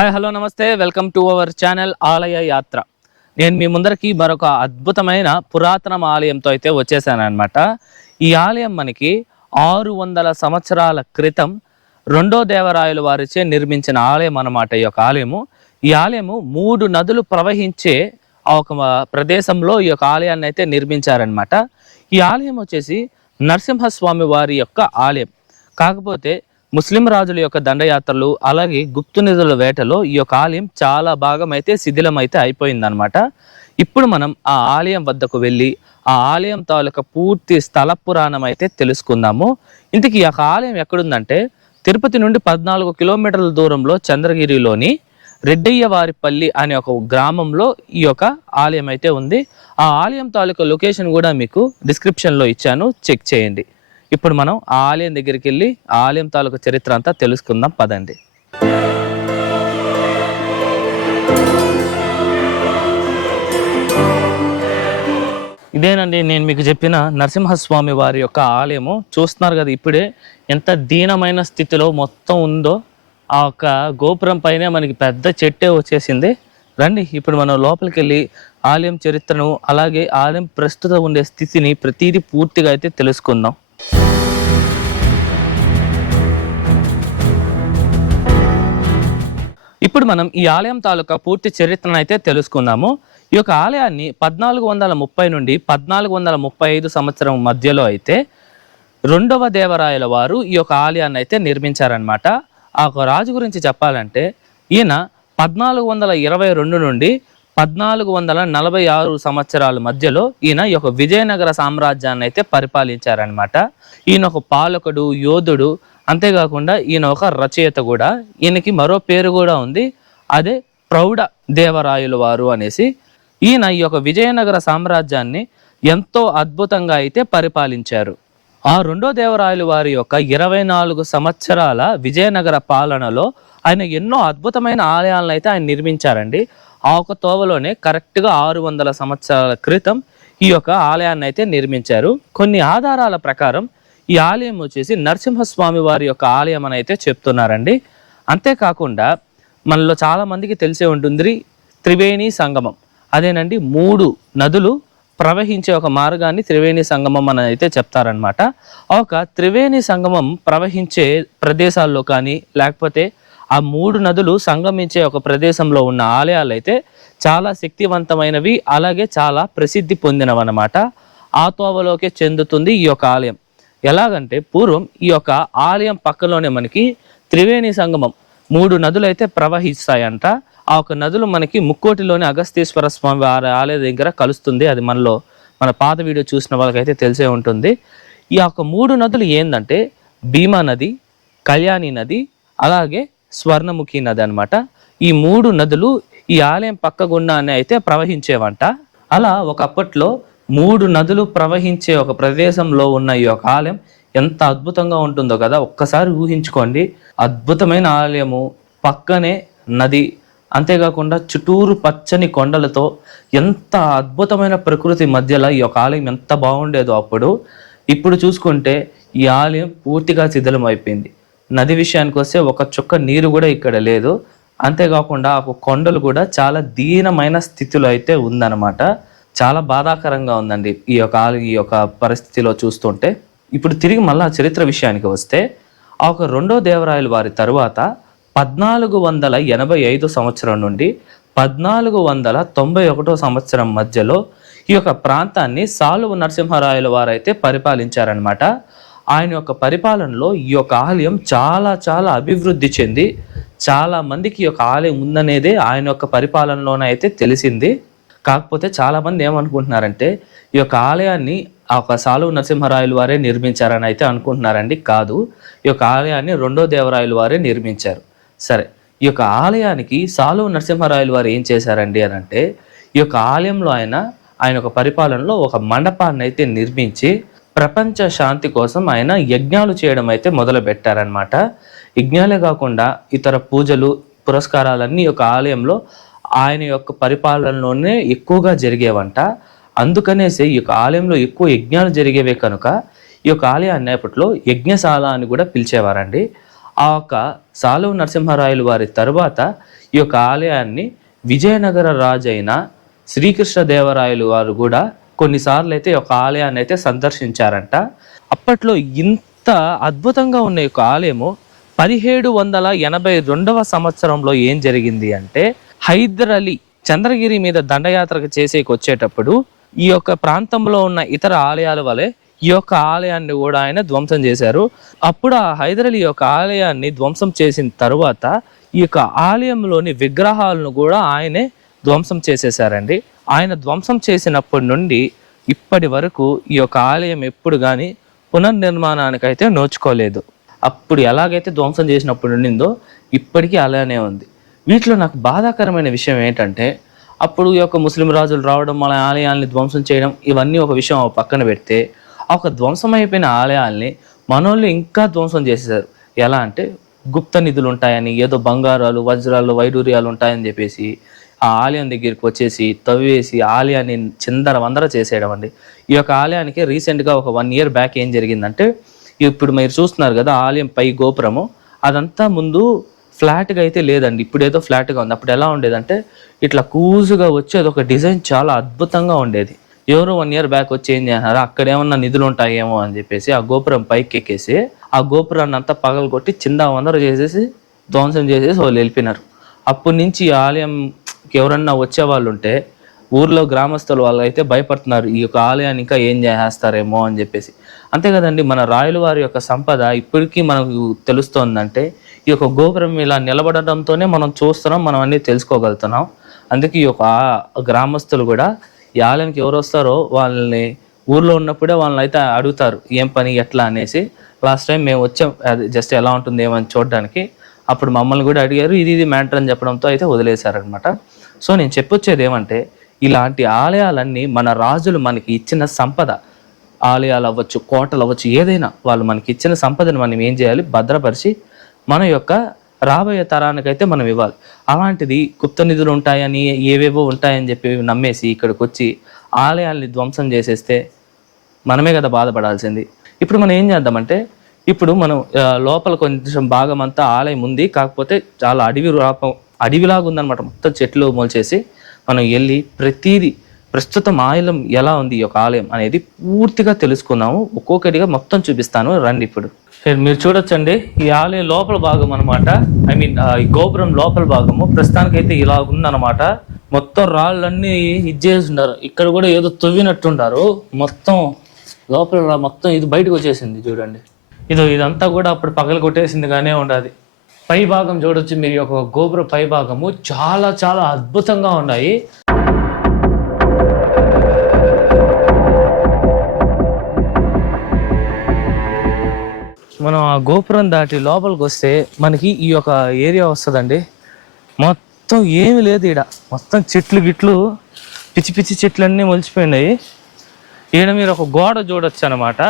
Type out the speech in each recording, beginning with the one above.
Hi hello నమస్తే welcome to our channel ఆలయ యాత్ర. నేను మీ ముందరికి మరొక అద్భుతమైన పురాతన ఆలయంతో అయితే వచ్చేసాను అనమాట. ఈ ఆలయం మనకి 600 సంవత్సరాల క్రితం రెండో దేవరాయలు వారిచే నిర్మించిన ఆలయం అన్నమాట. ఈ యొక్క ఆలయము ఈ ఆలయము 3 నదులు ప్రవహించే ఒక ప్రదేశంలో ఈ యొక్క ఆలయాన్ని అయితే నిర్మించారనమాట. ఈ ఆలయం వచ్చేసి నరసింహస్వామి వారి యొక్క ఆలయం. కాకపోతే ముస్లిం రాజుల యొక్క దండయాత్రలు అలాగే గుప్తు నిధుల వేటలో ఈ యొక్క ఆలయం చాలా భాగం అయితే శిథిలం అయితే అయిపోయిందనమాట. ఇప్పుడు మనం ఆ ఆలయం వద్దకు వెళ్ళి ఆ ఆలయం తాలూకా పూర్తి స్థల పురాణం అయితే తెలుసుకుందాము. ఇంతకీ ఈ యొక్క ఆలయం ఎక్కడుందంటే తిరుపతి నుండి 14 కిలోమీటర్ల దూరంలో చంద్రగిరిలోని రెడ్డయ్యవారిపల్లి అనే ఒక గ్రామంలో ఈ యొక్క ఆలయం అయితే ఉంది. ఆ ఆలయం తాలూకా లొకేషన్ కూడా మీకు డిస్క్రిప్షన్లో ఇచ్చాను, చెక్ చేయండి. ఇప్పుడు మనం ఆ ఆలయం దగ్గరికి వెళ్ళి ఆ ఆలయం తాలూకు చరిత్ర అంతా తెలుసుకుందాం, పదండి. ఇదేనండి నేను మీకు చెప్పిన నరసింహస్వామి వారి యొక్క ఆలయము. చూస్తున్నారు కదా ఇప్పుడే ఎంత దీనమైన స్థితిలో మొత్తం ఉందో. ఆ యొక్క గోపురం పైనే మనకి పెద్ద చెట్టే వచ్చేసింది. రండి ఇప్పుడు మనం లోపలికి వెళ్ళి ఆలయం చరిత్రను అలాగే ఆలయం ప్రస్తుతం ఉండే స్థితిని ప్రతిదీ పూర్తిగా అయితే తెలుసుకుందాం. ఇప్పుడు మనం ఈ ఆలయం తాలూకా పూర్తి చరిత్రను అయితే తెలుసుకుందాము. ఈ యొక్క ఆలయాన్ని 1430 నుండి 1435 సంవత్సరం మధ్యలో అయితే రెండవ దేవరాయల వారు ఈ యొక్క ఆలయాన్ని అయితే నిర్మించారనమాట. ఆ ఒక రాజు గురించి చెప్పాలంటే ఈయన 1422 నుండి 1446 సంవత్సరాల మధ్యలో ఈయన ఈ యొక్క విజయనగర సామ్రాజ్యాన్ని అయితే పరిపాలించారనమాట. ఈయన ఒక పాలకుడు, యోధుడు, అంతేకాకుండా ఈయన ఒక రచయిత కూడా. ఈయనకి మరో పేరు కూడా ఉంది, అదే ప్రౌఢ దేవరాయలు వారు అనేసి. ఈయన ఈ యొక్క విజయనగర సామ్రాజ్యాన్ని ఎంతో అద్భుతంగా అయితే పరిపాలించారు. ఆ రెండో దేవరాయలు వారి యొక్క 24 సంవత్సరాల విజయనగర పాలనలో ఆయన ఎన్నో అద్భుతమైన ఆలయాలను అయితే ఆయన నిర్మించారండి. ఆ ఒక తోవలోనే కరెక్ట్గా 600 సంవత్సరాల క్రితం ఈ యొక్క ఆలయాన్ని అయితే నిర్మించారు. కొన్ని ఆధారాల ప్రకారం ఈ ఆలయం వచ్చేసి నరసింహస్వామి వారి యొక్క ఆలయం అని అయితే చెప్తున్నారండి. అంతేకాకుండా మనలో చాలా మందికి తెలిసే ఉంటుంది త్రివేణి సంగమం. అదేనండి 3 నదులు ప్రవహించే ఒక మార్గాన్ని త్రివేణి సంగమం అని అయితే చెప్తారనమాట. ఒక త్రివేణి సంగమం ప్రవహించే ప్రదేశాల్లో కానీ లేకపోతే ఆ 3 నదులు సంగమించే ఒక ప్రదేశంలో ఉన్న ఆలయాలు అయితే చాలా శక్తివంతమైనవి, అలాగే చాలా ప్రసిద్ధి పొందినవన్నమాట. ఆ తోవలోకే చెందుతుంది ఈ యొక్క ఆలయం. ఎలాగంటే పూర్వం ఈ యొక్క ఆలయం పక్కలోనే మనకి త్రివేణి సంగమం 3 నదులు అయితే ప్రవహిస్తాయంట. ఆ ఒక నదులు మనకి ముక్కోటిలోని అగస్తీశ్వర స్వామి వారి ఆలయం దగ్గర కలుస్తుంది. అది మన పాత వీడియో చూసిన వాళ్ళకైతే తెలిసే ఉంటుంది. ఈ యొక్క 3 నదులు ఏంటంటే భీమా నది, కళ్యాణి నది, అలాగే స్వర్ణముఖి నది అనమాట. ఈ 3 నదులు ఈ ఆలయం పక్క గుండానే అయితే ప్రవహించేవంట. అలా ఒకప్పట్లో 3 నదులు ప్రవహించే ఒక ప్రదేశంలో ఉన్న ఈ యొక్క ఆలయం ఎంత అద్భుతంగా ఉంటుందో కదా, ఒక్కసారి ఊహించుకోండి. అద్భుతమైన ఆలయము, పక్కనే నది, అంతేకాకుండా చుట్టూరు పచ్చని కొండలతో ఎంత అద్భుతమైన ప్రకృతి మధ్యలో ఈ యొక్క ఆలయం ఎంత బాగుండేదో అప్పుడు. ఇప్పుడు చూసుకుంటే ఈ ఆలయం పూర్తిగా శిథిలం అయిపోయింది. నది విషయానికి వస్తే ఒక చుక్క నీరు కూడా ఇక్కడ లేదు. అంతేకాకుండా ఆ కొండలు కూడా చాలా దీనమైన స్థితిలో అయితే ఉందన్నమాట. చాలా బాధాకరంగా ఉందండి ఈ యొక్క పరిస్థితిలో చూస్తుంటే. ఇప్పుడు తిరిగి మళ్ళా చరిత్ర విషయానికి వస్తే ఆ ఒక రెండో దేవరాయలు వారి తరువాత 1485 సంవత్సరం నుండి 1491 సంవత్సరం మధ్యలో ఈ యొక్క ప్రాంతాన్ని సాలువ నరసింహరాయల వారు అయితే పరిపాలించారనమాట. ఆయన యొక్క పరిపాలనలో ఈ యొక్క ఆలయం చాలా చాలా అభివృద్ధి చెంది చాలా మందికి ఈ యొక్క ఆలయం ఉందనేదే ఆయన యొక్క పరిపాలనలోనే అయితే తెలిసింది. కాకపోతే చాలామంది ఏమనుకుంటున్నారంటే ఈ యొక్క ఆలయాన్ని ఆ ఒక సాలువ నరసింహరాయలు వారే నిర్మించారని అయితే అనుకుంటున్నారండి. కాదు, ఈ యొక్క ఆలయాన్ని రెండో దేవరాయలు వారే నిర్మించారు. సరే, ఈ యొక్క ఆలయానికి సాలువ నరసింహరాయలు వారు ఏం చేశారండి అని అంటే ఈ యొక్క ఆలయంలో ఆయన ఒక పరిపాలనలో ఒక మండపాన్ని అయితే నిర్మించి ప్రపంచ శాంతి కోసం ఆయన యజ్ఞాలు చేయడం అయితే మొదలు పెట్టారనమాట. యజ్ఞాలే కాకుండా ఇతర పూజలు, పురస్కారాలన్నీ ఈ యొక్క ఆలయంలో ఆయన యొక్క పరిపాలనలోనే ఎక్కువగా జరిగేవంట. అందుకనేసి ఈ యొక్క ఆలయంలో ఎక్కువ యజ్ఞాలు జరిగేవే కనుక ఈ యొక్క ఆలయాన్ని అప్పట్లో యజ్ఞశాల అని కూడా పిలిచేవారండి. ఆ యొక్క సాలువ నరసింహరాయలు వారి తరువాత ఈ యొక్క ఆలయాన్ని విజయనగర రాజైన శ్రీకృష్ణదేవరాయలు వారు కూడా కొన్నిసార్లు అయితే ఈ యొక్క ఆలయాన్ని అయితే సందర్శించారంట. అప్పట్లో ఇంత అద్భుతంగా ఉన్న ఈ యొక్క ఆలయము 1782వ సంవత్సరంలో ఏం జరిగింది అంటే, హైదర్ అలీ చంద్రగిరి మీద దండయాత్రకు చేసేకి వచ్చేటప్పుడు ఈ యొక్క ప్రాంతంలో ఉన్న ఇతర ఆలయాల వలె ఈ యొక్క ఆలయాన్ని కూడా ఆయన ధ్వంసం చేశారు. అప్పుడు ఆ హైదర్ అలీ యొక్క ఆలయాన్ని ధ్వంసం చేసిన తరువాత ఈ యొక్క ఆలయంలోని విగ్రహాలను కూడా ఆయనే ధ్వంసం చేసేసారండి. ఆయన ధ్వంసం చేసినప్పటి నుండి ఇప్పటి వరకు ఈ యొక్క ఆలయం ఎప్పుడు కానీ పునర్నిర్మాణానికైతే నోచుకోలేదు. అప్పుడు ఎలాగైతే ధ్వంసం చేసినప్పుడు ఉండిందో ఇప్పటికీ అలానే ఉంది. వీటిలో నాకు బాధాకరమైన విషయం ఏంటంటే, అప్పుడు ఈ యొక్క ముస్లిం రాజులు రావడం, మన ఆలయాల్ని ధ్వంసం చేయడం, ఇవన్నీ ఒక విషయం పక్కన పెడితే, ఆ ఒక ధ్వంసం అయిపోయిన ఆలయాల్ని మనోళ్ళు ఇంకా ధ్వంసం చేసేసారు. ఎలా అంటే, గుప్త నిధులు ఉంటాయని, ఏదో బంగారాలు, వజ్రాలు, వైడూర్యాలు ఉంటాయని చెప్పేసి ఆ ఆలయం దగ్గరికి వచ్చేసి తవ్వేసి ఆలయాన్ని చిందర వందర చేసేయడం అండి. ఈ యొక్క ఆలయానికి రీసెంట్గా ఒక 1 year బ్యాక్ ఏం జరిగిందంటే, ఇప్పుడు మీరు చూస్తున్నారు కదా ఆలయం పై గోపురము, అదంతా ముందు ఫ్లాట్గా అయితే లేదండి, ఇప్పుడు ఏదో ఫ్లాట్గా ఉంది. అప్పుడు ఎలా ఉండేదంటే ఇట్లా కూజుగా వచ్చి అదొక డిజైన్ చాలా అద్భుతంగా ఉండేది. ఎవరో 1 year బ్యాక్ వచ్చి ఏం చేస్తున్నారు, అక్కడ ఏమన్నా నిధులు ఉంటాయేమో అని చెప్పేసి ఆ గోపురం పైకి ఎక్కేసి ఆ గోపురాన్ని అంతా పగలు కొట్టి చిందా వందర చేసేసి ధ్వంసం చేసేసి వాళ్ళు వెళ్ళిపోయినారు. అప్పటి నుంచి ఈ ఆలయంకి ఎవరన్నా వచ్చే వాళ్ళు ఉంటే ఊర్లో గ్రామస్తులు వాళ్ళు అయితే భయపడుతున్నారు, ఈ యొక్క ఆలయాన్ని ఇంకా ఏం చేస్తారేమో అని చెప్పేసి. అంతే కదండి, మన రాయల వారి యొక్క సంపద ఇప్పటికీ మనకు తెలుస్తోందంటే ఈ యొక్క గోపురం ఇలా నిలబడడంతోనే మనం చూస్తున్నాం, మనం అన్నీ తెలుసుకోగలుగుతున్నాం. అందుకే ఈ యొక్క గ్రామస్తులు కూడా ఈ ఆలయానికి ఎవరు వస్తారో వాళ్ళని ఊర్లో ఉన్నప్పుడే వాళ్ళని అయితే అడుగుతారు ఏం పని ఎట్లా అనేసి. లాస్ట్ టైం మేము వచ్చాం అది జస్ట్ ఎలా ఉంటుంది ఏమని చూడడానికి, అప్పుడు మమ్మల్ని కూడా అడిగారు, ఇది మ్యాటర్ అని చెప్పడంతో అయితే వదిలేశారనమాట. సో నేను చెప్పొచ్చేది ఏమంటే, ఇలాంటి ఆలయాలన్నీ మన రాజులు మనకి ఇచ్చిన సంపద, ఆలయాలు అవ్వచ్చు, కోటలు అవ్వచ్చు, ఏదైనా వాళ్ళు మనకి ఇచ్చిన సంపదను మనం ఏం చేయాలి, భద్రపరిచి మన యొక్క రాబోయే తరానికైతే మనం ఇవ్వాలి. అలాంటిది గుప్త నిధులు ఉంటాయని ఏవేవో ఉంటాయని చెప్పి నమ్మేసి ఇక్కడికి వచ్చి ఆలయాల్ని ధ్వంసం చేసేస్తే మనమే కదా బాధపడాల్సింది. ఇప్పుడు మనం ఏం చేద్దామంటే, ఇప్పుడు మనం లోపల కొంచెం భాగం అంతా ఆలయం ఉంది, కాకపోతే చాలా అడవిలాగా ఉందన్నమాట, మొత్తం చెట్లు మొలిచేసి. మనం వెళ్ళి ప్రతిదీ ప్రస్తుతం ఆలయం ఎలా ఉంది, ఈ యొక్క ఆలయం అనేది పూర్తిగా తెలుసుకున్నాము. ఒక్కొక్కటిగా మొత్తం చూపిస్తాను, రండి. ఇప్పుడు మీరు చూడొచ్చండి, ఈ ఆలయం లోపల భాగం అనమాట, ఈ గోపురం లోపల భాగము ప్రస్తుతానికైతే ఇలా ఉందన్నమాట. మొత్తం రాళ్ళన్నీ ఇచ్చేస్తున్నారు, ఇక్కడ కూడా ఏదో తవ్వినట్టుంటారు, మొత్తం లోపల మొత్తం ఇది బయటకు వచ్చేసింది చూడండి. ఇదంతా కూడా అప్పుడు పగలు కొట్టేసింది గానే ఉండాలి. పై భాగం చూడొచ్చు మీరు, ఒక గోపుర పై భాగము చాలా చాలా అద్భుతంగా ఉన్నాయి. మనం ఆ గోపురం దాటి లోపలికి వస్తే మనకి ఈ యొక్క ఏరియా వస్తుందండి. మొత్తం ఏమి లేదు ఈడ, మొత్తం చెట్లు గిట్లు పిచ్చి పిచ్చి చెట్లన్నీ మొలిచిపోయినాయి. ఈడ మీరు ఒక గోడ చూడొచ్చు అనమాట.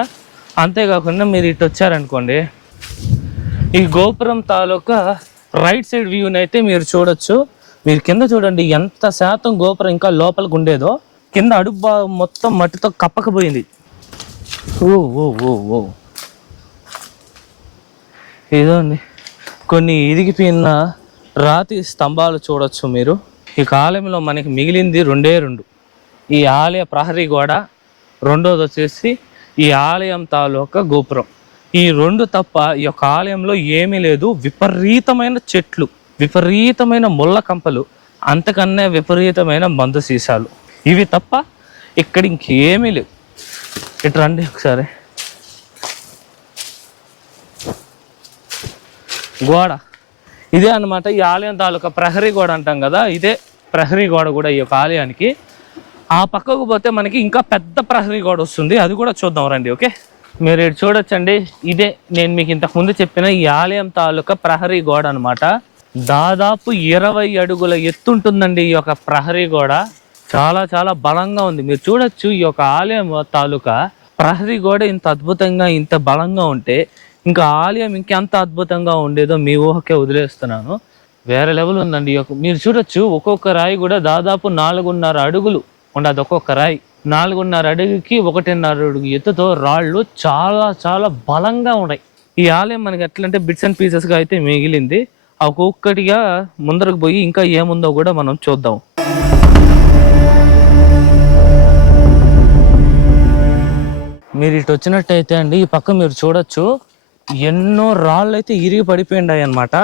అంతేకాకుండా మీరు ఇటు వచ్చారనుకోండి, ఈ గోపురం తాలూకా రైట్ సైడ్ వ్యూని అయితే మీరు చూడొచ్చు. మీరు కింద చూడండి, ఎంత శాతం గోపురం ఇంకా లోపలికి ఉండేదో, కింద అడుగు మొత్తం మట్టితో కప్పకపోయింది. ఓ ఓ ఓ ఓ ఏదో అండి, కొన్ని ఇరిగిపోయిన రాతి స్తంభాలు చూడొచ్చు మీరు. ఈ ఆలయంలో మనకి మిగిలింది 2. ఈ ఆలయ ప్రహరీ గోడ, రెండోది వచ్చేసి ఈ ఆలయం తాలూకా గోపురం. ఈ 2 తప్ప ఈ యొక్క ఆలయంలో ఏమీ లేదు. విపరీతమైన చెట్లు, విపరీతమైన ముళ్ళ కంపలు, అంతకన్నా విపరీతమైన మందు సీసాలు, ఇవి తప్ప ఇక్కడ ఇంకేమీ లేవు. ఇటు రండి ఒకసారి. గోడ ఇదే అన్నమాట, ఈ ఆలయం తాలూకా ప్రహరీ గోడ అంటాం కదా, ఇదే ప్రహరీ గోడ కూడా ఈ యొక్క ఆలయానికి. ఆ పక్కకు పోతే మనకి ఇంకా పెద్ద ప్రహరీ గోడ వస్తుంది, అది కూడా చూద్దాం రండి. ఓకే, మీరు ఇటు చూడొచ్చండి, ఇదే నేను మీకు ఇంతకు ముందు చెప్పిన ఈ ఆలయం తాలూకా ప్రహరీ గోడ అనమాట. దాదాపు 20 అడుగుల ఎత్తుంటుందండి ఈ యొక్క ప్రహరీ గోడ. చాలా చాలా బలంగా ఉంది. మీరు చూడొచ్చు, ఈ యొక్క ఆలయం తాలూకా ప్రహరీ గోడ ఇంత అద్భుతంగా ఇంత బలంగా ఉంటే ఇంకా ఆలయం ఇంకెంత అద్భుతంగా ఉండేదో మీ ఊహకే వదిలేస్తున్నాను. వేరే లెవెల్ ఉందండి. మీరు చూడొచ్చు, ఒక్కొక్క రాయి కూడా దాదాపు 4.5 అడుగులు ఉండదు. ఒక్కొక్క రాయి 4.5 అడుగుకి 1.5 అడుగు ఎత్తుతో రాళ్ళు చాలా చాలా బలంగా ఉన్నాయి. ఈ ఆలయం మనకి ఎట్లంటే బిట్స్ అండ్ పీసెస్గా అయితే మిగిలింది. ఒక్కొక్కటిగా ముందరకు పోయి ఇంకా ఏముందో కూడా మనం చూద్దాం. మీరు ఇటు వచ్చినట్టయితే అండి, ఈ పక్క మీరు చూడొచ్చు ఎన్నో రాళ్ళు అయితే ఇరిగి పడిపోయినాయి అన్నమాట.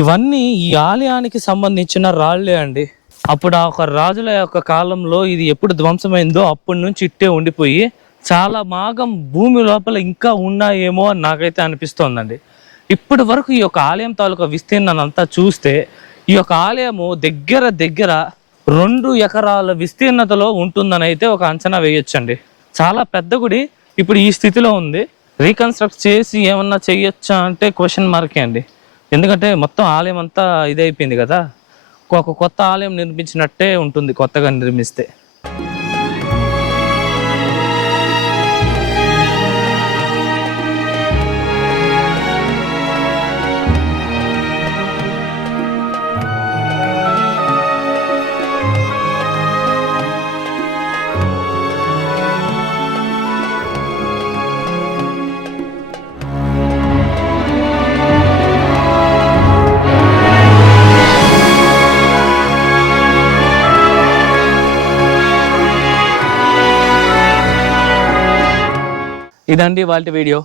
ఇవన్నీ ఈ ఆలయానికి సంబంధించిన రాళ్లే అండి. అప్పుడు ఆ ఒక రాజుల యొక్క కాలంలో ఇది ఎప్పుడు ధ్వంసమైందో అప్పటి నుంచి ఇట్టే ఉండిపోయి చాలా భాగం భూమి లోపల ఇంకా ఉన్నాయేమో అని నాకైతే అనిపిస్తోందండి. ఇప్పటి వరకు ఈ యొక్క ఆలయం తాలూకా విస్తీర్ణాన్ని అంతా చూస్తే ఈ యొక్క ఆలయము దగ్గర 2 ఎకరాల విస్తీర్ణతలో ఉంటుందని అయితే ఒక అంచనా వేయొచ్చండి. చాలా పెద్ద గుడి ఇప్పుడు ఈ స్థితిలో ఉంది. రీకన్స్ట్రక్ట్ చేసి ఏమన్నా చేయొచ్చా అంటే క్వశ్చన్ మార్కే అండి. ఎందుకంటే మొత్తం ఆలయం అంతా ఇదైపోయింది కదా, ఒక కొత్త ఆలయం నిర్మించినట్టే ఉంటుంది కొత్తగా నిర్మిస్తే. ఇదండి వాళ్ళ వీడియో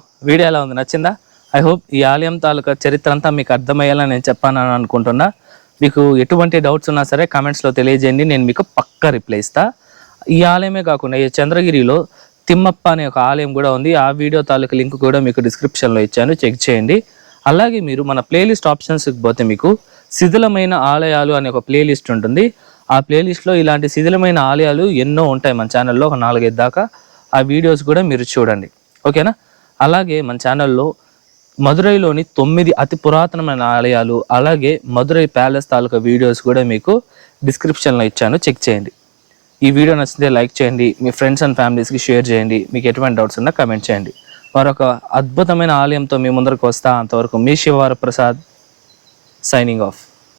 ఎలా ఉంది, నచ్చిందా? ఐ హోప్ ఈ ఆలయం తాలూకా చరిత్ర అంతా మీకు అర్థమయ్యేలా నేను చెప్పాను అనుకుంటున్నా. మీకు ఎటువంటి డౌట్స్ ఉన్నా సరే కామెంట్స్లో తెలియజేయండి, నేను మీకు పక్కా రిప్లై ఇస్తా. ఈ ఆలయమే కాకుండా ఈ చంద్రగిరిలో తిమ్మప్ప అనే ఒక ఆలయం కూడా ఉంది. ఆ వీడియో తాలూకా లింక్ కూడా మీకు డిస్క్రిప్షన్లో ఇచ్చాను, చెక్ చేయండి. అలాగే మీరు మన ప్లేలిస్ట్ ఆప్షన్స్కి పోతే మీకు శిథిలమైన ఆలయాలు అనే ఒక ప్లేలిస్ట్ ఉంటుంది. ఆ ప్లేలిస్ట్లో ఇలాంటి శిథిలమైన ఆలయాలు ఎన్నో ఉంటాయి మన ఛానల్లో, ఒక 4-5 దాకా. ఆ వీడియోస్ కూడా మీరు చూడండి, ఓకేనా? అలాగే మన ఛానల్లో మదురైలోని 9 అతి పురాతనమైన ఆలయాలు, అలాగే మదురై ప్యాలెస్ తాలూకా వీడియోస్ కూడా మీకు డిస్క్రిప్షన్లో ఇచ్చాను, చెక్ చేయండి. ఈ వీడియో నచ్చితే లైక్ చేయండి, మీ ఫ్రెండ్స్ అండ్ ఫ్యామిలీస్కి షేర్ చేయండి. మీకు ఎటువంటి డౌట్స్ ఉన్నా కమెంట్ చేయండి. మరొక అద్భుతమైన ఆలయంతో మీ ముందరకు వస్తా. అంతవరకు మీ శివవరప్రసాద్ సైనింగ్ ఆఫ్.